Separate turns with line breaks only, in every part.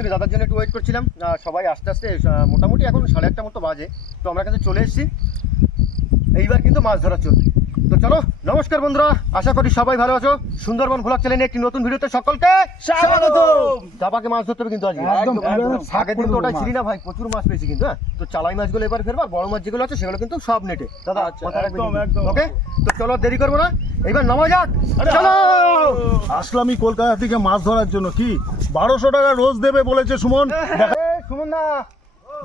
Actually দাদার জন্য একটু ওয়েট করছিলাম। সবাই আস্তে আস্তে মোটামুটি এখন সাড়ে আটটা মতো বাজে। তো আমরা কিন্তু চলে এসেছি। এইবার কিন্তু মাছ ধরা চলবে। তো চলো নমস্কার বন্ধুরা আশা করি সবাই ভালো আছো। সুন্দরবন ভ্লগ চ্যানেলে একটি নতুন ভিডিওতে সকলকে
স্বাগতম।
দাবাকে মাছ ধরতে হবে কিন্তু আজকে।
একদম।
আগের দিন তো ওটাই ছিলি না ভাই প্রচুর মাছ পেয়েছি কিন্তু হ্যাঁ? তো চালাই মাছগুলো এবার ফেরবার বড় মাছ যেগুলো আছে সেগুলো কিন্তু সব নেটে। দাদা
আচ্ছা, একদম, একদম।
ওকে তো চলো দেরি করব না। এবার নামা যাক। চলো!
আসলামই কলকাতা থেকে মাছ ধরার জন্য। কি? বারোশো টাকা রোজ দেবে বলেছে সুমন। দেখা-
সুমন না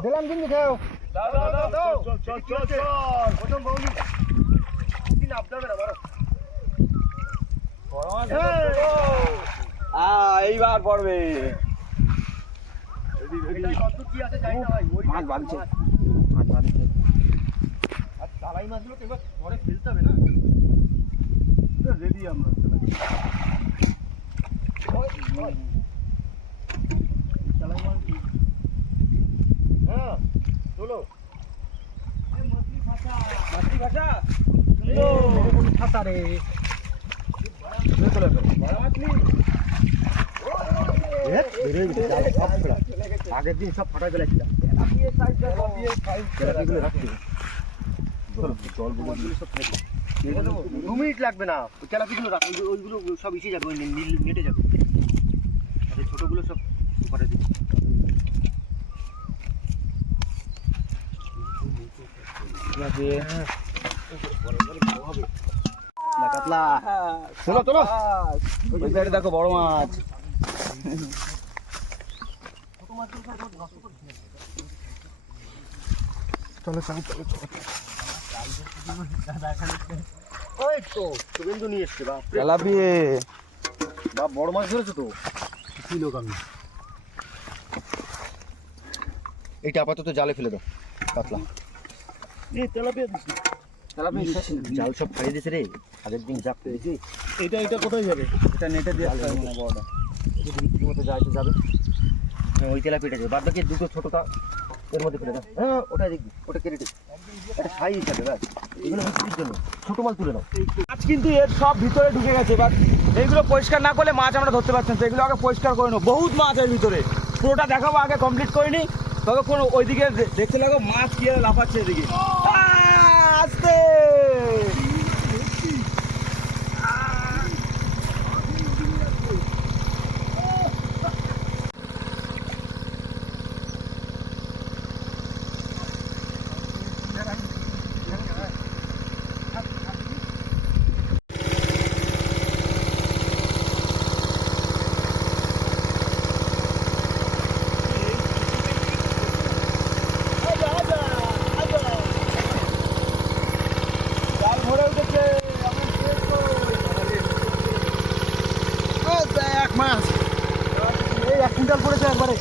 দিলাম কিন্তু খেও প্রথম বৌনি দিন আপনাদের আবার
এইবার পড়বে। মাছ বাঁধছে।
মাছ। আর চালাই মাছগুলো তো এবার পরে ফেলতে হবে না?
রেডি আমরা।
চালাই মাছ হ্যাঁ চলো
মাতৃ ভাষা।
ফাঁসা রে আগের দিন সব ফাটাই ফেলেছিলাম তেলাপিয়াগুলো রাখছি দু মিনিট লাগবে না ওই তেলাপিগুলো রাখ ওই- ওইগুলো সব ইসে যাবে ওই নীল নেটে যাবে আর এই ছোটোগুলো সব করে দিচ্ছি কাতলা। চলো চলো।
ওই সাইডে দেখো বড় মাছ।
চলো চলো চলো চলো।
ওই তো শুভেন্দু নিয়ে এসছে বাপ রে।
তেলাপিয়ে
বাপ বড় মাছ ধরেছো তো?
কি লোক আমি?
এইটা আপাতত জালে ফেলে দাও কাতলা।
এই তেলাপিয়া দিছি
তেলাপিয়ে
জাল সব ফাড়িয়ে দিয়েছে রে। আগের দিন জাপ পেয়েছি।
এটা এটা কোথায় যাবে?
এটা নেটে দিয়ে আসতে হবে। না বড়টা
মতো যায় তো যাবে। হ্যাঁ ওই তেলা পেটে যাবে। বাদ বাকি দুটো ছোটোটা এর মধ্যে ফেলে দাও। হ্যাঁ ওটা দেখবি। ওটা কেটে দিই একটা সাই হিসাবে ব্যাস। এগুলো বিক্রির জন্য। ছোটো মাল তুলে নাও।
মাছ কিন্তু এর সব ভিতরে ঢুকে গেছে এবার এইগুলো পরিষ্কার না করলে মাছ আমরা ধরতে পারছি না। তো এগুলো আগে পরিষ্কার করে নেব বহুত মাছ এর ভিতরে। পুরোটা দেখাবো আগে কমপ্লিট করে নি ততক্ষণ ওইদিকে দেখতে লাগো মাছ কি লাফাচ্ছে এদিকে আহ, আস্তে জাল ভরে উঠেছে আমার শেষ কই?
এক মাছ
এই এক কুইন্টাল পড়েছে একবারে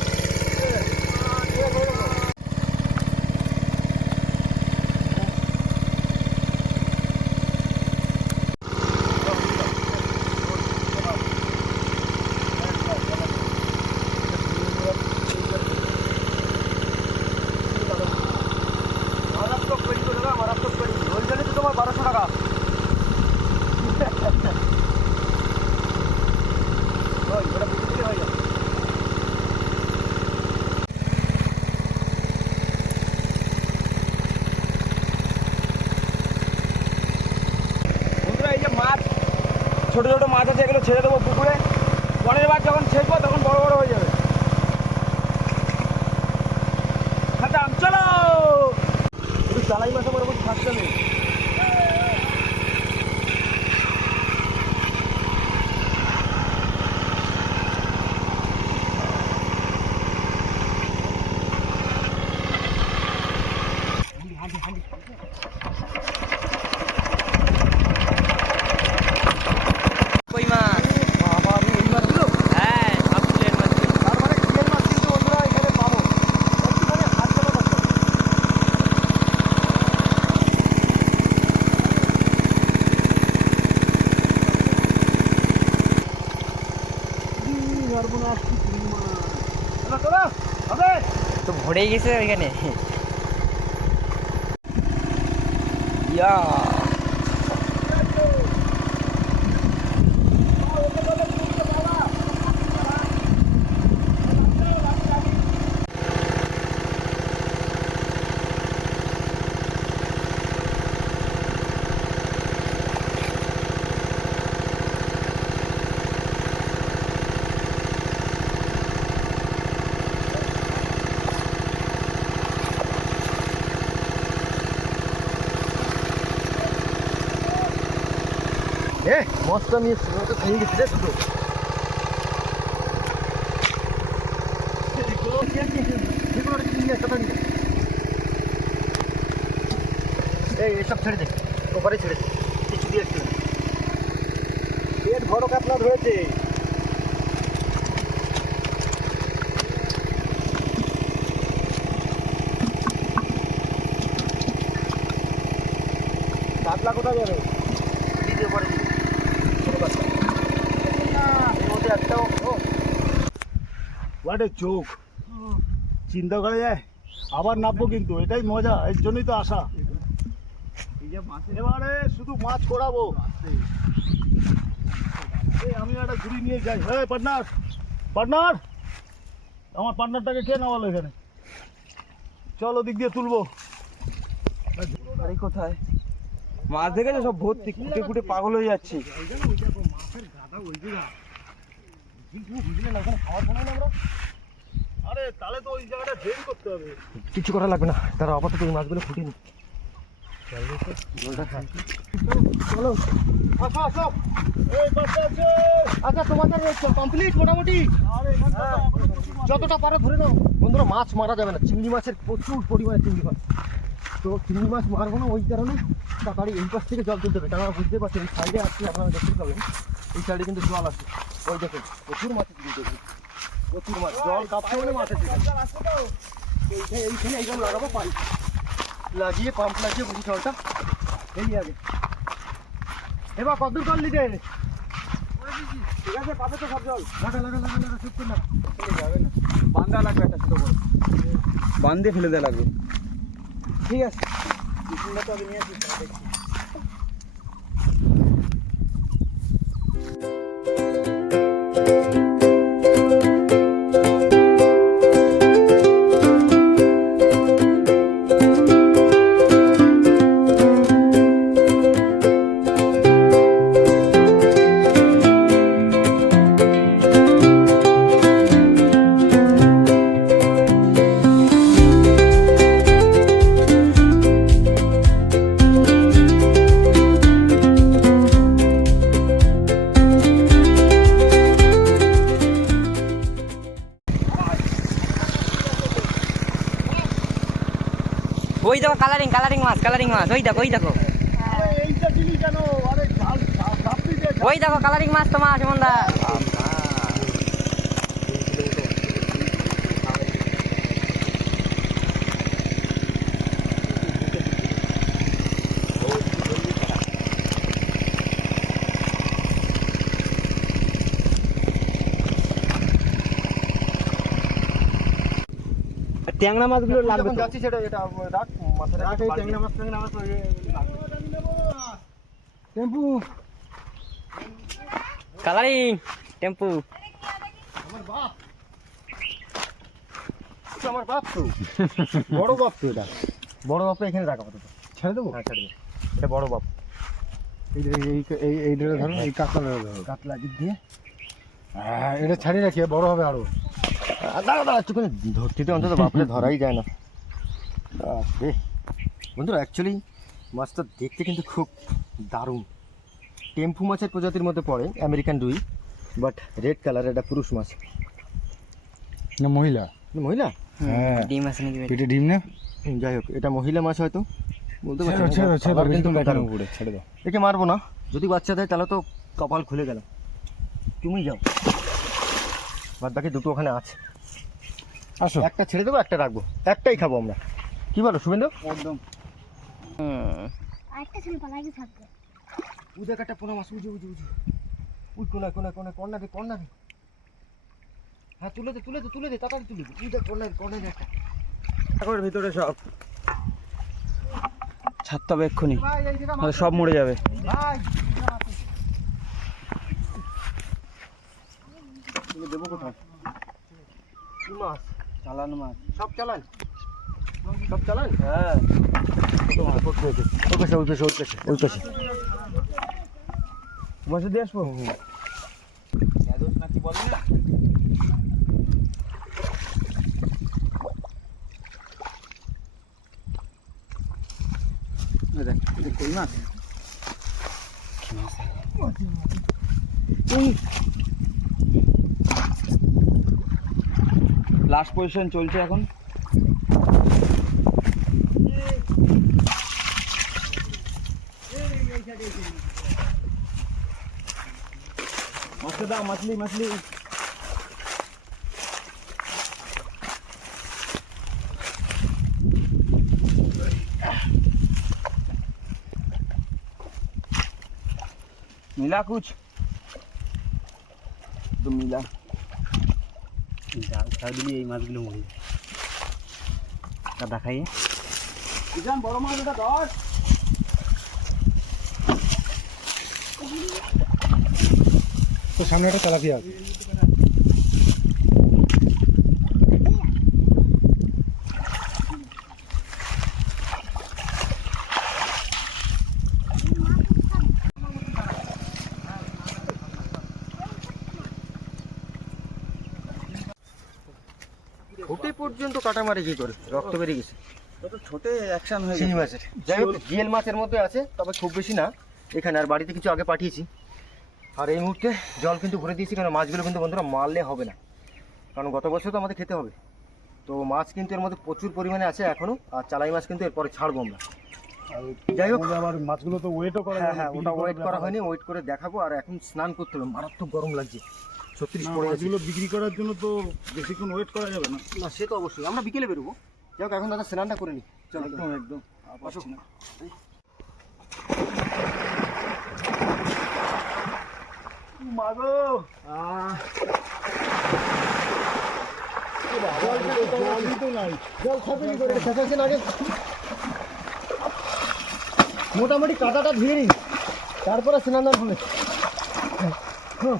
মারাত্মক পেড়ি তো দাদা মারাত্মক পেড়ি ওই জন্য তো তোমার বারোশো টাকা ওই ওটা বুঝে দিলে হয়ে যাবে
বন্ধুরা এই যে মাছ ছোট ছোটো মাছ আছে, এগুলো ছেড়ে দেবো পুকুরে। পরের বার যখন ছেড়বো তখন বড় বড় হয়ে যাবে। খাতাম, চলো!
একটু চালাই মাছ বড় বড় থাকতে নেই
কই মাছ
বাবা আমি এই মাছগুলো
হ্যাঁ সব ফুলের মাছ
তার মানে কিয়ের মাছ কিন্তু বন্ধুরা এখানে পাবো একটুখানি হাত চালা করতে হবে। চলো, চলো, হবে?
তো ভরে গেছে ওইখানে। ইয়া
রে মাছটা নিয়ে তো ভেঙে গেছে রে শুধু। এই এসব ছেড়ে দে ওপারে ছেড়ে দে, কিছু দিয়ে একটু পেট বড় কাতলা ধরেছে। কাতলা কোথায় যাবে দিতে পারে ছোট কাতলা এর মধ্যে একটাও ও
হোয়াট চোখ চিন্তা করা যায়? আবার নামবো কিন্তু এটাই মজা এর জন্যই তো আশা। এবারে শুধু মাছ করাবো আমি একটা ঘুরি নিয়ে যাই। হ্যাঁ পার্টনার পার্টনার আমার পার্টনারটাকে কে নামালো এখানে? চলো ওদিক দিয়ে তুলবো।
কোথায়? মাছ দেখেছ? সব ভর্তি কুটে কুটে পাগল হয়ে যাচ্ছি।
আরে তাহলে তো ওই জায়গাটা ড্রেন করতে হবে
কিছু করা লাগবে না। তারা আপাতত এই মাছগুলো ফুটে নি চলো। আসো আসো।
আছে।
আচ্ছা তোমাদের কমপ্লিট মোটামুটি। যতটা পারো ধরে নাও। বন্ধুরা, মাছ মারা যাবে না। চিংড়ি মাছের প্রচুর পরিমাণে চিংড়ি মাছ। তো চিংড়ি মাছ মারবো না ওই কারণে তাড়াতাড়ি এই পাশ থেকে জল তুলতে হবে। কারণ বুঝতে পারছেন এই সাইডে আসছে আপনারা দেখতে পাবেন। এই সাইডে কিন্তু জল আসছে ওই দেখুন প্রচুর মাছ কিন্তু প্রচুর মাছ জল কাঁপছে মানে মাছ আছে। এইখানে এইখানে এইখানে লাগাবো পাইপ লাগিয়ে পাম্প লাগিয়ে বুঝি জলটা এই আগে। এবার কদ্দূর করলি রে ঠিক আছে পাবে তো সব জল। লাগা লাগা লাগা লাগা কর না। যাবে না।
বান্ধা লাগবে একটা ছোট করে বান্ধে ফেলে দেওয়া লাগবে। ঠিক আছে।
তো আগে নিয়ে দেখছি।
মাছ কালারিং মাছ ওই দেখো ওই দেখো। ওই দেখো কালারিং মাছ তোমার সুমনদা। ট্যাংরা মাছগুলো লাগবে তো।
যাচ্ছিস সেটা এটা রাখ টেম্পু।
কালারিং টেম্পু।
আমার বাপ। আমার বাপ তো। বড় বাপ তো এটা। বড় বাপটা এখানে রাখা আপাতত। ছেড়ে দেবো? হ্যাঁ ছেড়ে দেবো। এটা বড় বাপ। এই এই এই এইটা ধরো এই কাতলা ধরো কাতলা দিক দিয়ে। হ্যাঁ এটা ছাড়িয়ে রাখি বড় হবে আরও। দাঁড়া দাঁড়া একটুখানি ধরতে অন্তত বাপরে ধরাই যায় না। বাপরে। বন্ধুরা অ্যাকচুয়ালি মাছটা দেখতে কিন্তু খুব দারুণ। টেম্পু মাছের প্রজাতির মধ্যে পড়ে আমেরিকান রুই বাট রেড কালার এটা পুরুষ মাছ।
না মহিলা?
মহিলা?
হ্যাঁ।
ডিম আছে নাকি
পেটে? ডিম না?
যাই হোক এটা মহিলা মাছ হয়তো। বলতে পারছি একে মারবো না। যদি বাচ্চা দেয় তাহলে তো কপাল খুলে গেল। তুমি যাও। বাদ বাকি দুটো ওখানে আছে।
আসো।
একটা ছেড়ে দেবো একটা রাখব। একটাই খাব আমরা। কি বলো শুভেন্দু?
একদম।
আরেকটা ছেলে পালাগে থাকবে।
উদে একটা পোনা মাছ উজু উজু উজু। উই কোনায় কোনায় কোনায় কর্নারে কর্নারে হ্যাঁ তুলে দে তুলে দে তুলে দে তাড়াতাড়ি তুলে দে। উদে কর্নারে কর্নারে একটা।
ঠাকুরের ভিতরে সব। ছাড়তে হবে এক্ষুনি। সব মরে যাবে।
ভাই দেবো কোথায়? মাছ?
চালানো মাছ।
সব চালান। সব চালান?
হ্যাঁ।
ওই পাশে ওই পাশে ওই পাশে ওই পাশে।
বসে দিয়ে আসব?
কই মাছ
লাস্ট পজিশন চলছে এখন। मछली मछली मछली मिला कुछ तो मिला
জাল ছাড় দিলে এই মাছগুলো মরে
দাদা খাইয়ে
ইজান বড় মাছ এটা ধর
তো সামনে একটা তেলাপিয়া আছে।
ফুটে পর্যন্ত কাটা মারে কি করে? রক্ত বেরিয়ে গেছে।
তো ছোটে অ্যাকশন হয়ে
চিনি মাছের যাই হোক জিএল মাছের মধ্যে আছে তবে খুব বেশি না। এখানে আর বাড়িতে কিছু আগে পাঠিয়েছি। আর এই মুহূর্তে জল কিন্তু ভরে দিয়েছি কারণ মাছগুলো কিন্তু বন্ধুরা মারলে হবে না। কারণ গত বছর তো আমাদের খেতে হবে। তো মাছ কিন্তু এর মধ্যে প্রচুর পরিমাণে আছে এখনও আর চালাই মাছ কিন্তু এরপরে ছাড়বো আমরা। যাই হোক।
আবার মাছগুলো তো ওয়েটও করা
হ্যাঁ হ্যাঁ ওটা ওয়েট করা হয়নি ওয়েট করে দেখাবো আর এখন স্নান করতে হবে। মারাত্মক গরম লাগছে ছত্রিশ
না, মাছগুলো বিক্রি করার জন্য তো বেশিক্ষণ ওয়েট করা যাবে না।
না সে তো অবশ্যই। আমরা বিকেলে বেরোবো। যাই হোক এখন দাদা স্নানটা করে নিই চলো
একদম একদম।
আসো।
মাগো
মোটামুটি কাঁটাটা ধুয়ে নিন। তারপরে স্নান হুম।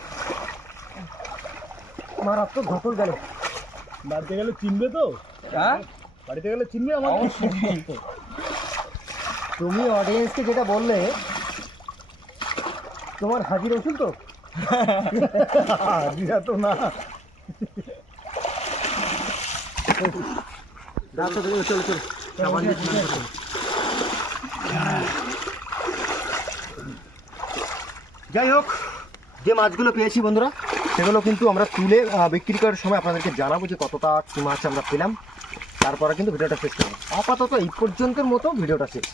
মারাত্মক ঘটল গেল।
বাড়িতে গেলে চিনবে তো?
হ্যাঁ?
বাড়িতে গেলে চিনবে আমার
তুমি অডিয়েন্সকে যেটা বললে তোমার হাজির ওষুধ তো
তো না।
যাই হোক যে মাছগুলো পেয়েছি বন্ধুরা, সেগুলো কিন্তু আমরা তুলে বিক্রি করার সময় আপনাদেরকে জানাব যে কতটা কী মাছ আমরা পেলাম। তারপরে কিন্তু ভিডিওটা শেষ করব। আপাতত এই পর্যন্তের মতো ভিডিওটা শেষ।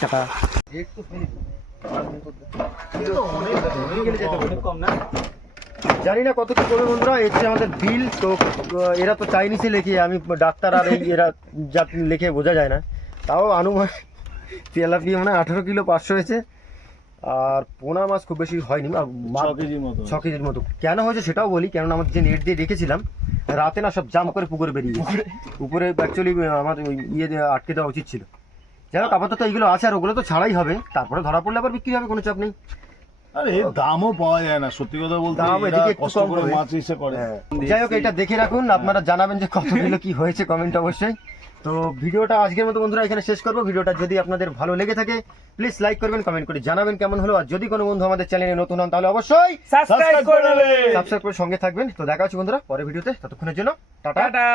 টাটা।
কম না
জানি না কত কি করবে বন্ধুরা যে আমাদের বিল তো এরা তো চাইনিজে লেখে আমি ডাক্তার আর এই এরা যা লেখে বোঝা যায় না। তাও আনুমান তেলাপিয়া মানে আঠেরো কিলো পাঁচশো হয়েছে আর পোনা মাছ খুব বেশি হয়নি
ছ কেজির মতো।
কেন হয়েছে সেটাও বলি কেননা আমার যে নেট দিয়ে রেখেছিলাম রাতে না সব জাম করে পুকুরে বেরিয়ে গেছে। উপরে অ্যাকচুয়ালি আমার ওই ইয়ে দিয়ে আটকে দেওয়া উচিত ছিল। যাই হোক আপাতত এইগুলো আছে আর ওগুলো তো ছাড়াই হবে তারপরে ধরা পড়লে আবার বিক্রি হবে কোনো চাপ নেই।
আরে দামও পাওয়া যায় না সত্যি কথা বলতে
দাম এদিকে একটু
কষ্ট
কম
করে মাছ এসে করে।
হ্যাঁ। যাই হোক এটা দেখে রাখুন আপনারা জানাবেন যে কত কিলো কি হয়েছে কমেন্ট অবশ্যই। তো ভিডিওটা আজকের মতো বন্ধুরা এখানে শেষ করব। ভিডিওটা যদি আপনাদের ভালো লেগে থাকে প্লিজ লাইক করবেন কমেন্ট করে জানাবেন কেমন হলো। আর যদি কোনো বন্ধু আমাদের চ্যানেলে নতুন হন তাহলে অবশ্যই সাবস্ক্রাইব করে সঙ্গে থাকবেন। তো দেখা হচ্ছে বন্ধুরা পরের ভিডিওতে। ততক্ষণের জন্য টাটা।
টাটা।